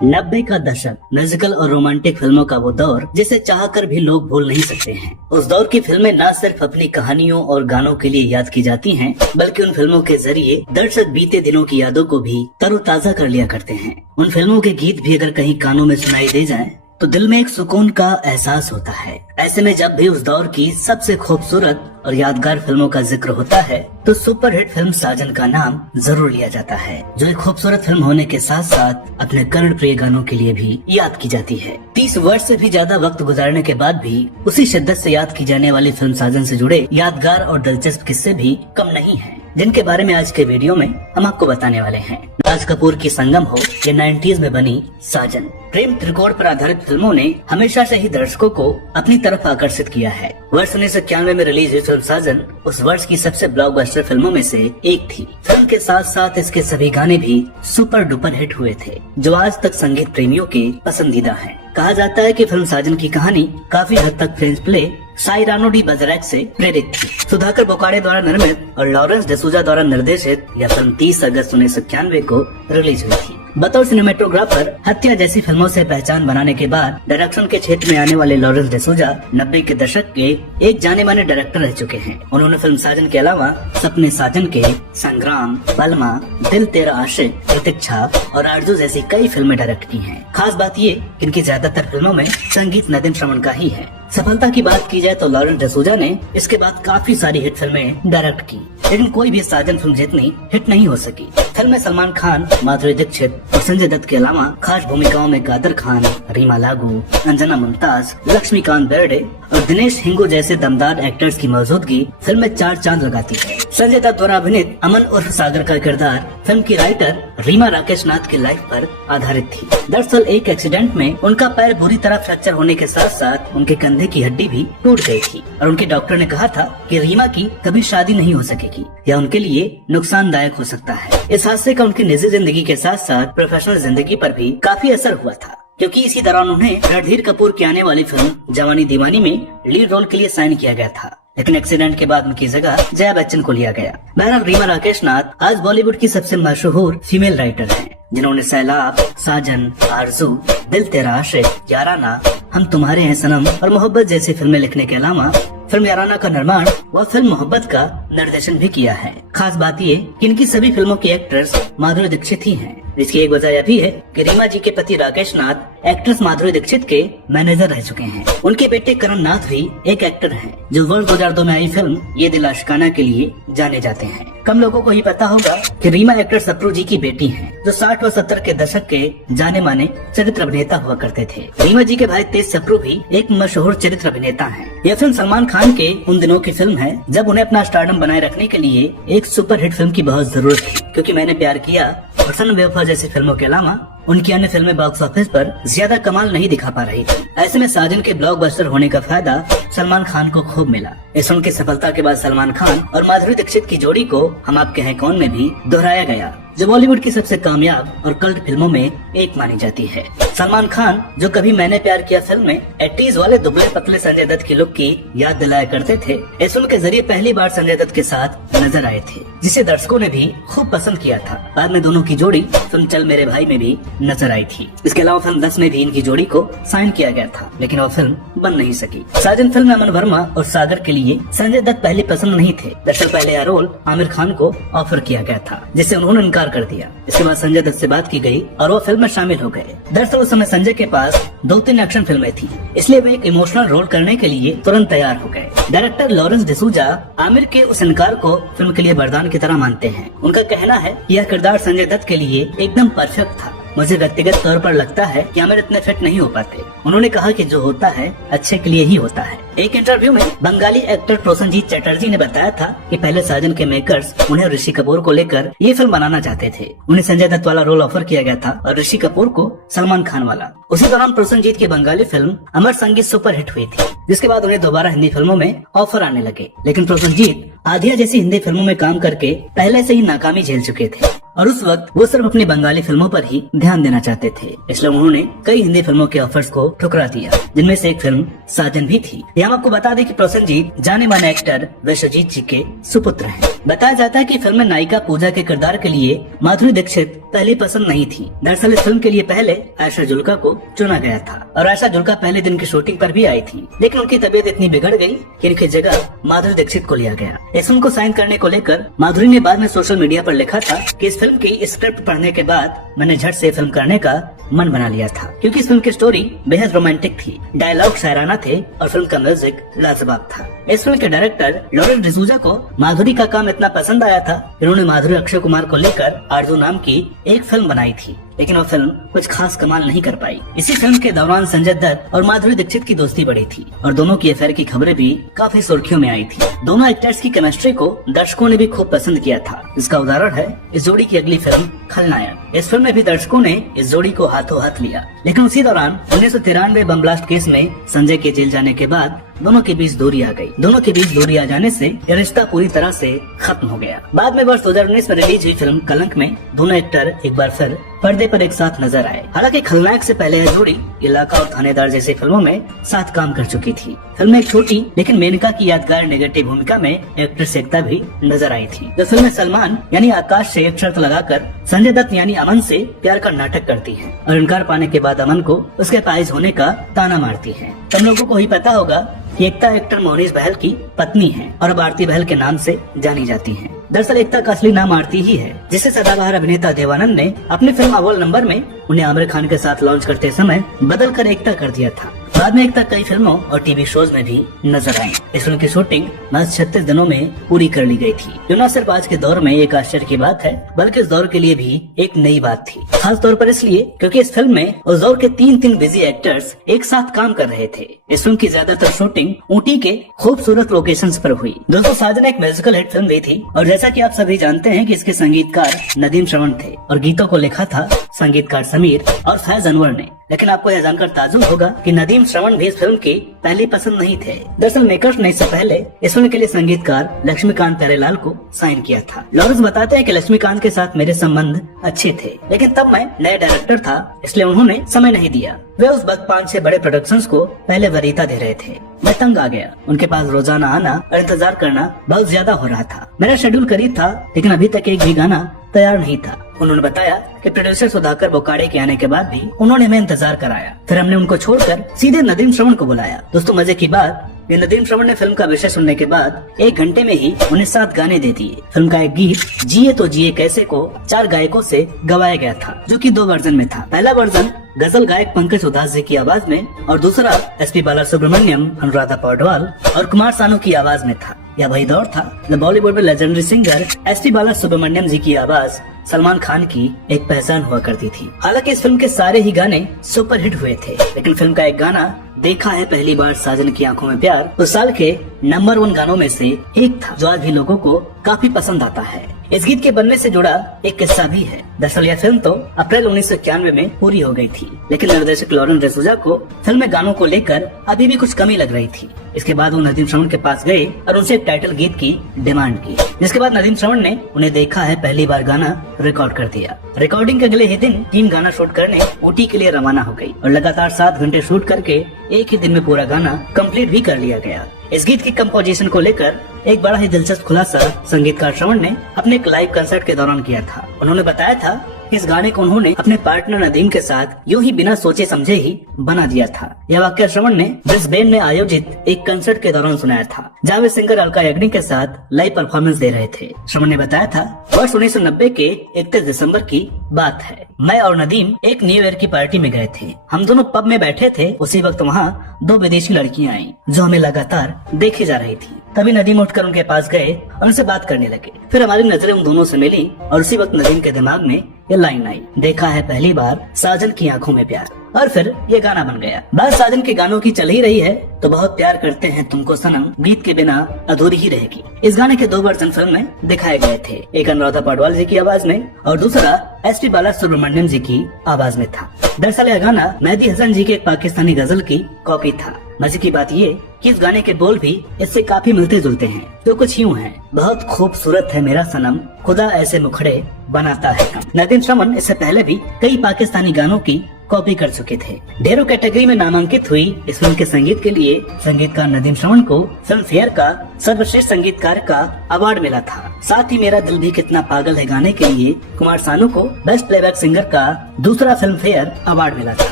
90 का दशक म्यूजिकल और रोमांटिक फिल्मों का वो दौर जिसे चाहकर भी लोग भूल नहीं सकते हैं। उस दौर की फिल्में न सिर्फ अपनी कहानियों और गानों के लिए याद की जाती हैं, बल्कि उन फिल्मों के जरिए दर्शक बीते दिनों की यादों को भी तरोताजा कर लिया करते हैं। उन फिल्मों के गीत भी अगर कहीं कानों में सुनाई दे जाएं, तो दिल में एक सुकून का एहसास होता है। ऐसे में जब भी उस दौर की सबसे खूबसूरत और यादगार फिल्मों का जिक्र होता है, तो सुपरहिट फिल्म साजन का नाम जरूर लिया जाता है, जो एक खूबसूरत फिल्म होने के साथ साथ अपने कर्णप्रिय गानों के लिए भी याद की जाती है। 30 वर्ष से भी ज्यादा वक्त गुजारने के बाद भी उसी शिद्दत से याद की जाने वाली फिल्म साजन से जुड़े यादगार और दिलचस्प किस्से भी कम नहीं हैं, जिनके बारे में आज के वीडियो में हम आपको बताने वाले हैं। राज कपूर की संगम हो या 90s में बनी साजन, प्रेम त्रिकोण पर आधारित फिल्मों ने हमेशा से ही दर्शकों को अपनी तरफ आकर्षित किया है। वर्ष 1991 में रिलीज हुई फिल्म साजन उस वर्ष की सबसे ब्लॉकबस्टर फिल्मों में से एक थी। फिल्म के साथ साथ इसके सभी गाने भी सुपर डुपर हिट हुए थे, जो आज तक संगीत प्रेमियों के पसंदीदा हैं। कहा जाता है कि फिल्म साजन की कहानी काफी हद तक फ्रेंच प्ले साइरानो डी बर्गराक से प्रेरित थी। सुधाकर बोकाडे द्वारा निर्मित और लॉरेंस डिसूजा द्वारा निर्देशित यह फिल्म 30 अगस्त 1991 को रिलीज हुई थी। बतौर सिनेमेटोग्राफर हत्या जैसी फिल्मों से पहचान बनाने के बाद डायरेक्शन के क्षेत्र में आने वाले लॉरेंस डिसूजा 90 के दशक के एक जाने माने डायरेक्टर रह चुके हैं। उन्होंने फिल्म साजन के अलावा सपने साजन के, संग्राम, बलमा, दिल तेरा आशिक, प्रतीक्षा और आरजू जैसी कई फिल्में डायरेक्ट की हैं। खास बात ये कि इनकी ज्यादातर फिल्मों में संगीत नदीम श्रवण का ही है। सफलता की बात की जाए तो लॉरेंस डिसूजा ने इसके बाद काफी सारी हिट फिल्में डायरेक्ट की, लेकिन कोई भी साजन फिल्म जितनी हिट नहीं हो सकी। फिल्म में सलमान खान, माधुरी दीक्षित और संजय दत्त के अलावा खास भूमिकाओं में कादर खान, रीमा लागू, अंजना मुमताज, लक्ष्मीकांत बेर्डे और दिनेश हिंगू जैसे दमदार एक्टर्स की मौजूदगी फिल्म में 4 चांद लगाती है। संजय दत्त द्वारा अभिनीत अमन उर्फ सागर का किरदार फिल्म की राइटर रीमा राकेश नाथ की लाइफ पर आधारित थी। दरअसल एक एक्सीडेंट में उनका पैर बुरी तरह फ्रैक्चर होने के साथ साथ उनके कंधे की हड्डी भी टूट गई थी और उनके डॉक्टर ने कहा था कि रीमा की कभी शादी नहीं हो सकेगी या उनके लिए नुकसानदायक हो सकता है। इस हादसे का उनकी निजी जिंदगी के साथ साथ प्रोफेशनल जिंदगी पर भी काफी असर हुआ था, क्योंकि इसी दौरान उन्हें रणधीर कपूर की आने वाली फिल्म जवानी दीवानी में लीड रोल के लिए साइन किया गया था, लेकिन एक्सीडेंट के बाद उनकी जगह जया बच्चन को लिया गया। बहरहाल रीमा राकेश नाथ आज बॉलीवुड की सबसे मशहूर फीमेल राइटर हैं, जिन्होंने सैलाब, साजन, आरजू, दिल तेरा आशिक, याराना, हम तुम्हारे हैं सनम और मोहब्बत जैसी फिल्में लिखने के अलावा फिल्म याराना का निर्माण व फिल्म मोहब्बत का निर्देशन भी किया है। खास बात ये कि इनकी सभी फिल्मों की एक्ट्रेस माधुरी दीक्षित ही हैं। इसकी एक वजह यह भी है कि रीमा जी के पति राकेश नाथ एक्ट्रेस माधुरी दीक्षित के मैनेजर रह चुके हैं। उनके बेटे करण नाथ भी एक एक्टर हैं, जो वर्ष 2002 में आई फिल्म ये दिल आशिकाना के लिए जाने जाते हैं। कम लोगों को ही पता होगा कि रीमा एक्टर सप्रू जी की बेटी हैं, जो 60 व 70 के दशक के जाने माने चरित्र अभिनेता हुआ करते थे। रीमा जी के भाई तेज सप्रू भी एक मशहूर चरित्र अभिनेता हैं। यह फिल्म सलमान खान के उन दिनों की फिल्म है जब उन्हें अपना स्टारडम बनाए रखने के लिए एक सुपरहिट फिल्म की बहुत जरूरत थी, क्योंकि मैंने प्यार किया और सन बेवफा जैसी फिल्मों के अलावा उनकी अन्य फिल्में बॉक्स ऑफिस पर ज्यादा कमाल नहीं दिखा पा रही थी। ऐसे में साजन के ब्लॉकबस्टर होने का फायदा सलमान खान को खूब मिला। इस फिल्म की सफलता के बाद सलमान खान और माधुरी दीक्षित की जोड़ी को हम आपके हैं कौन में भी दोहराया गया, जो बॉलीवुड की सबसे कामयाब और कल्ट फिल्मों में एक मानी जाती है। सलमान खान, जो कभी मैंने प्यार किया फिल्म में 80s वाले दुबले पतले संजय दत्त की लुक की याद दिलाया करते थे, इस फिल्म के जरिए पहली बार संजय दत्त के साथ नजर आए थे, जिसे दर्शकों ने भी खूब पसंद किया था। बाद में दोनों की जोड़ी फिल्म चल मेरे भाई में भी नजर आई थी। इसके अलावा फिल्म 10 में भी इनकी जोड़ी को साइन किया गया था, लेकिन वो फिल्म बन नहीं सकी। साजन फिल्म में अमन वर्मा और सागर के लिए संजय दत्त पहले पसंद नहीं थे। दरअसल पहले यह रोल आमिर खान को ऑफर किया गया था, जिससे उन्होंने इनकार कर दिया। इसके बाद संजय दत्त से बात की गई और वो फिल्म में शामिल हो गए। दरअसल उस समय संजय के पास 2-3 एक्शन फिल्में थी, इसलिए वे एक इमोशनल रोल करने के लिए तुरंत तैयार हो गए। डायरेक्टर लॉरेंस डिसूजा आमिर के उस इनकार को फिल्म के लिए वरदान की तरह मानते हैं। उनका कहना है यह किरदार संजय दत्त के लिए एकदम परफेक्ट था। मुझे व्यक्तिगत तौर पर लगता है कि आमिर इतने फिट नहीं हो पाते। उन्होंने कहा कि जो होता है अच्छे के लिए ही होता है। एक इंटरव्यू में बंगाली एक्टर प्रोसेनजीत चटर्जी ने बताया था कि पहले साजन के मेकर्स उन्हें ऋषि कपूर को लेकर ये फिल्म बनाना चाहते थे। उन्हें संजय दत्त वाला रोल ऑफर किया गया था और ऋषि कपूर को सलमान खान वाला। उसी दौरान प्रोसेनजीत की बंगाली फिल्म अमर संगीत सुपर हिट हुई थी, जिसके बाद उन्हें दोबारा हिंदी फिल्मों में ऑफर आने लगे। लेकिन प्रोसेनजीत आधिया जैसी हिंदी फिल्मों में काम करके पहले से ही नाकामी झेल चुके थे और उस वक्त वो सिर्फ अपनी बंगाली फिल्मों पर ही ध्यान देना चाहते थे। इसलिए उन्होंने कई हिंदी फिल्मों के ऑफर्स को ठुकरा दिया, जिनमें से एक फिल्म साजन भी थी। हम आपको बता दें कि प्रोसेनजीत जाने माने एक्टर विश्वजीत जी के सुपुत्र हैं। बताया जाता है कि फिल्म में नायिका पूजा के किरदार के लिए माधुरी दीक्षित पहली पसंद नहीं थी। दरअसल इस फिल्म के लिए पहले आयशा जुल्का को चुना गया था और आयशा जुल्का पहले दिन की शूटिंग पर भी आई थी, लेकिन उनकी तबीयत इतनी बिगड़ गई कि इनकी जगह माधुरी दीक्षित को लिया गया। इस फिल्म को साइन करने को लेकर माधुरी ने बाद में सोशल मीडिया पर लिखा था कि इस फिल्म की स्क्रिप्ट पढ़ने के बाद मैंने झट से फिल्म करने का मन बना लिया था, क्योंकि इस फिल्म की स्टोरी बेहद रोमांटिक थी, डायलॉग शायराना थे और फिल्म का म्यूजिक लाजवाब था। इस फिल्म के डायरेक्टर लॉरेंस डिसूजा को माधुरी का काम इतना पसंद आया था, उन्होंने माधुरी अक्षय कुमार को लेकर आरजू नाम की एक फिल्म बनाई थी, लेकिन वो फिल्म कुछ खास कमाल नहीं कर पाई। इसी फिल्म के दौरान संजय दत्त और माधुरी दीक्षित की दोस्ती बढ़ी थी और दोनों की अफेयर की खबरें भी काफी सुर्खियों में आई थी। दोनों एक्टर्स की केमिस्ट्री को दर्शकों ने भी खूब पसंद किया था। इसका उदाहरण है इस जोड़ी की अगली फिल्म खलनायक। इस फिल्म में भी दर्शकों ने इस जोड़ी को हाथों हाथ लिया, लेकिन उसी दौरान 1993 बम ब्लास्ट केस में संजय के जेल जाने के बाद दोनों के बीच दूरी आ गई। दोनों के बीच दूरी आ जाने से यह रिश्ता पूरी तरह से खत्म हो गया। बाद में वर्ष 2019 में रिलीज हुई फिल्म कलंक में दोनों एक्टर एक बार फिर पर्दे पर एक साथ नजर आए। हालांकि खलनायक से पहले यह जोड़ी इलाका और थानेदार जैसी फिल्मों में साथ काम कर चुकी थी। फिल्म में एक छोटी लेकिन मेनका की यादगार नेगेटिव भूमिका में एक्ट्रेस एकता भी नजर आई थी, जो फिल्म में सलमान यानी आकाश से एक शर्त लगाकर संजय दत्त यानी अमन से प्यार का नाटक करती है और इनकार पाने के बाद अमन को उसके पाइज होने का ताना मारती है। तुम लोगों को ही पता होगा कि एकता एक्टर मोहनीश बहल की पत्नी है और अब आरती बहल के नाम से जानी जाती हैं। दरअसल एकता का असली नाम आरती ही है, जिसे सदाबहार अभिनेता देवानंद ने अपनी फिल्म अव्वल नंबर में उन्हें आमिर खान के साथ लॉन्च करते समय बदल कर एकता कर दिया था। बाद में एकता कई फिल्मों और टीवी शोज में भी नजर आई। इस फिल्म की शूटिंग महज 36 दिनों में पूरी कर ली गई थी, जो न सिर्फ आज के दौर में एक आश्चर्य की बात है, बल्कि इस दौर के लिए भी एक नई बात थी। खास तौर पर इसलिए क्योंकि इस फिल्म में उस दौर के 3 बिजी एक्टर्स एक साथ काम कर रहे थे। इस फिल्म की ज्यादातर शूटिंग ऊटी के खूबसूरत लोकेशंस पर हुई। दोस्तों, साजन एक म्यूजिकल हिट फिल्म दी थी और जैसा कि आप सभी जानते हैं कि इसके संगीतकार नदीम श्रवण थे और गीतों को लिखा था संगीतकार समीर और फैज अनवर ने। लेकिन आपको यह जानकर ताज्जुब होगा कि नदीम श्रवण भी इस फिल्म की पहली पसंद नहीं थे। दरअसल मेकर्स ने इससे पहले इस फिल्म के लिए संगीतकार लक्ष्मीकांत प्यारेलाल को साइन किया था। लॉरेंस बताते हैं कि लक्ष्मीकांत के साथ मेरे संबंध अच्छे थे, लेकिन तब मैं नया डायरेक्टर था, इसलिए उन्होंने समय नहीं दिया। वे उस वक्त 5-6 बड़े प्रोडक्शंस को पहले वरीयता दे रहे थे। मैं तंग आ गया। उनके पास रोजाना आना और इंतजार करना बहुत ज्यादा हो रहा था। मेरा शेड्यूल करीब था, लेकिन अभी तक एक भी गाना तैयार नहीं था। उन्होंने बताया कि प्रोड्यूसर सुधाकर बोकाड़े के आने के बाद भी उन्होंने हमें इंतजार कराया। फिर हमने उनको छोड़कर सीधे नदीम श्रवण को बुलाया। दोस्तों, मजे की बात, ये नदीम श्रवण ने फिल्म का विषय सुनने के बाद 1 घंटे में ही उन्हें 7 गाने दे दिए। फिल्म का एक गीत जिए तो जिए कैसे को 4 गायकों से गवाया गया था, जो कि 2 वर्जन में था। पहला वर्जन गजल गायक पंकज उदास जी की आवाज में और दूसरा एसपी बालासुब्रमण्यम, अनुराधा पौडवाल और कुमार सानू की आवाज में था। यह वही दौर था जब बॉलीवुड में लेजेंडरी सिंगर एसपी बालासुब्रमण्यम जी की आवाज सलमान खान की एक पहचान हुआ करती थी। हालांकि इस फिल्म के सारे ही गाने सुपर हिट हुए थे, लेकिन फिल्म का एक गाना देखा है पहली बार साजन की आंखों में प्यार उस साल के नंबर 1 गानों में से एक था, जो आज भी लोगों को काफी पसंद आता है। इस गीत के बनने से जुड़ा एक किस्सा भी है। दरअसल यह फिल्म तो अप्रैल 1991 में पूरी हो गई थी, लेकिन निर्देशक लॉरेंस डिसूजा को फिल्म में गानों को लेकर अभी भी कुछ कमी लग रही थी। इसके बाद वो नदीम श्रवण के पास गए और उनसे एक टाइटल गीत की डिमांड की, जिसके बाद नदीम श्रवण ने उन्हें देखा है पहली बार गाना रिकॉर्ड कर दिया। रिकॉर्डिंग के अगले ही दिन टीम गाना शूट करने ऊटी के लिए रवाना हो गई और लगातार 7 घंटे शूट करके एक ही दिन में पूरा गाना कंप्लीट भी कर लिया गया। इस गीत की कंपोजिशन को लेकर एक बड़ा ही दिलचस्प खुलासा संगीतकार श्रवण ने अपने एक लाइव कंसर्ट के दौरान किया था। उन्होंने बताया था इस गाने को उन्होंने अपने पार्टनर नदीम के साथ यूं ही बिना सोचे समझे ही बना दिया था। यह वाकया श्रवण ने ब्रिस्बेन में आयोजित एक कंसर्ट के दौरान सुनाया था, जहाँ वे सिंगर अलका याग्निक के साथ लाइव परफॉर्मेंस दे रहे थे। श्रवण ने बताया था वर्ष 1990 के 31 दिसंबर की बात है। मैं और नदीम एक न्यू ईयर की पार्टी में गए थे। हम दोनों पब में बैठे थे। उसी वक्त वहाँ 2 विदेशी लड़कियाँ आईं, जो हमें लगातार देखी जा रही थी। तभी नदीम उठकर उनके पास गए और उनसे बात करने लगे। फिर हमारी नजरें उन दोनों से मिली और उसी वक्त नदीम के दिमाग में ये लाइन आई, देखा है पहली बार साजन की आंखों में प्यार, और फिर ये गाना बन गया। बात साजन के गानों की चल ही रही है तो बहुत प्यार करते हैं तुमको सनम गीत के बिना अधूरी ही रहेगी। इस गाने के 2 वर्जन फिल्म में दिखाए गए थे, एक अनुराधा पौडवाल जी की आवाज में और दूसरा एसपी बालासुब्रमण्यम जी की आवाज में था। दरअसल यह गाना मेहदी हसन जी के एक पाकिस्तानी गजल की कॉपी था। मजे की बात ये कि इस गाने के बोल भी इससे काफी मिलते जुलते हैं, जो कुछ यूँ हैं, बहुत खूबसूरत है मेरा सनम, खुदा ऐसे मुखड़े बनाता है कम। नदीम श्रवण इससे पहले भी कई पाकिस्तानी गानों की कॉपी कर चुके थे। ढेरों कैटेगरी में नामांकित हुई इस फिल्म के संगीत के लिए संगीतकार नदीम श्रवण को फिल्म फेयर का सर्वश्रेष्ठ संगीतकार का अवार्ड मिला था। साथ ही मेरा दिल भी कितना पागल है गाने के लिए कुमार सानू को बेस्ट प्लेबैक सिंगर का दूसरा फिल्म फेयर अवार्ड मिला था।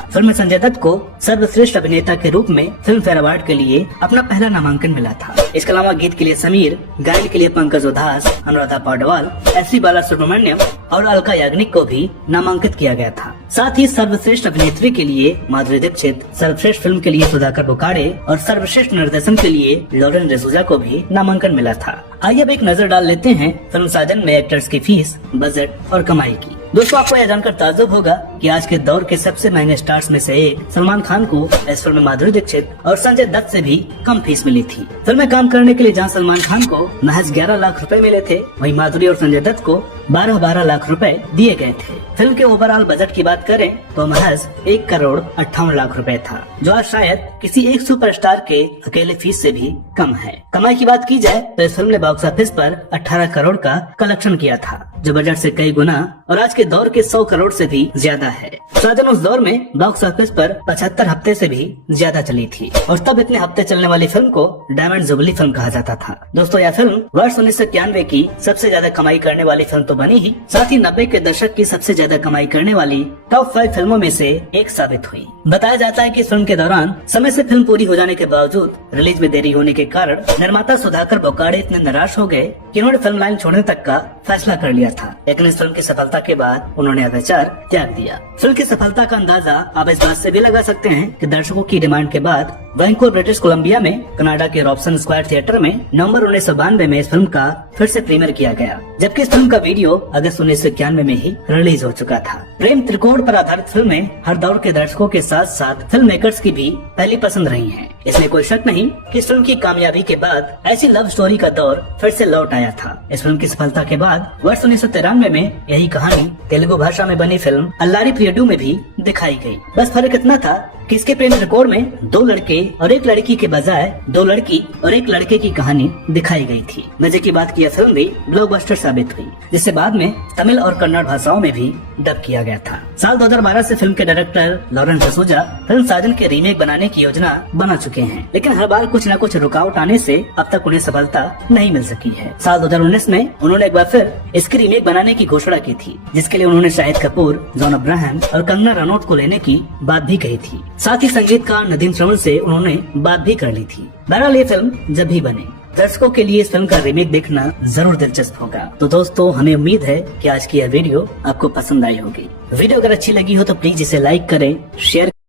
फिल्म में संजय दत्त को सर्वश्रेष्ठ अभिनेता के रूप में फिल्म फेयर अवार्ड के लिए अपना पहला नामांकन मिला था। इसके अलावा गीत के लिए समीर, गायन के लिए पंकज उधास, अनुराधा पौडवाल, एस.पी. बालासुब्रमण्यम और अलका याग्निक को भी नामांकित किया गया था। साथ ही सर्वश्रेष्ठ अभिनेत्री के लिए माधुरी दीक्षित, सर्वश्रेष्ठ फिल्म के लिए सुधाकर बुकाड़े और सर्वश्रेष्ठ निर्देशन के लिए लॉरेन डिसूजा को भी नामांकन मिला था। आइए अब एक नजर डाल लेते हैं फिल्म साजन में एक्टर्स की फीस, बजट और कमाई की। दोस्तों, आपको यह जानकर ताज्जुब होगा कि आज के दौर के सबसे महंगे स्टार्स में से एक सलमान खान को इस फिल्म में माधुरी दीक्षित और संजय दत्त से भी कम फीस मिली थी। फिल्म में काम करने के लिए जहां सलमान खान को महज 11 लाख रुपए मिले थे, वहीं माधुरी और संजय दत्त को 12 लाख रुपए दिए गए थे। फिल्म के ओवरऑल बजट की बात करें तो महज 1 करोड़ 58 लाख रुपए था, जो आज शायद किसी एक सुपरस्टार के अकेले फीस से भी कम है। कमाई की बात की जाए तो इस फिल्म ने बॉक्स ऑफिस पर 18 करोड़ का कलेक्शन किया था, जो बजट से कई गुना और आज के दौर के 100 करोड़ से भी ज्यादा है। साजन उस दौर में बॉक्स ऑफिस पर 75 हफ्ते से भी ज्यादा चली थी और तब इतने हफ्ते चलने वाली फिल्म को डायमंड जुबली फिल्म कहा जाता था। दोस्तों, यह फिल्म वर्ष 1991 की सबसे ज्यादा कमाई करने वाली फिल्म तो बनी ही, साथ ही 90 के दशक की सबसे ज्यादा कमाई करने वाली टॉप 5 फिल्मों में से एक साबित हुई। बताया जाता है कि इस फिल्म के दौरान समय से फिल्म पूरी हो जाने के बावजूद रिलीज में देरी होने के कारण निर्माता सुधाकर बुकाड़े इतने निराश हो गए कि उन्होंने फिल्म लाइन छोड़ने तक का फैसला कर लिया था। लेकिन इस फिल्म की सफलता के बाद उन्होंने यह विचार त्याग दिया। फिल्म की सफलता का अंदाजा आप इस बात से भी लगा सकते हैं कि दर्शकों की डिमांड के बाद वैंकूवर, ब्रिटिश कोलंबिया में कनाडा के रॉबसन स्क्वायर थिएटर में नवंबर 1992 में इस फिल्म का फिर से प्रीमियर किया गया, जबकि इस फिल्म का वीडियो अगस्त 1991 में ही रिलीज हो चुका था। प्रेम त्रिकोण पर आधारित फिल्में हर दौर के दर्शकों के साथ साथ फिल्म मेकर्स की भी पहली पसंद रही हैं। इसमें कोई शक नहीं कि इस फिल्म की कामयाबी के बाद ऐसी लव स्टोरी का दौर फिर से लौट आया था। इस फिल्म की सफलता के बाद वर्ष 1993 में यही कहानी तेलुगु भाषा में बनी फिल्म अल्लारी प्रियडू में भी दिखाई गई। बस फर्क इतना था कि इसके प्रेम त्रिकोण में 2 लड़के और 1 लड़की के बजाय 2 लड़की और 1 लड़के की कहानी दिखाई गई थी। मजे की बात की यह फिल्म भी ब्लॉकबस्टर साबित हुई, जिसे बाद में तमिल और कन्नड़ भाषाओं में भी डब किया गया था। साल 2012 से फिल्म के डायरेक्टर लॉरेन डिसूजा फिल्म साजन के रीमेक बनाने की योजना बना चुके हैं, लेकिन हर बार कुछ न कुछ रुकावट आने से अब तक उन्हें सफलता नहीं मिल सकी है। साल 2019 में उन्होंने एक बार फिर इसकी रीमेक बनाने की घोषणा की थी, जिसके लिए उन्होंने शाहिद कपूर, जॉन अब्राहम और कंगना रनौत को लेने की बात भी कही थी। साथ ही संगीतकार नदीम श्रवण से उन्होंने बात भी कर ली थी। बहरहाल ये फिल्म जब भी बने, दर्शकों के लिए इस फिल्म का रीमेक देखना जरूर दिलचस्प होगा। तो दोस्तों, हमें उम्मीद है कि आज की यह वीडियो आपको पसंद आई होगी। वीडियो अगर अच्छी लगी हो तो प्लीज इसे लाइक करें, शेयर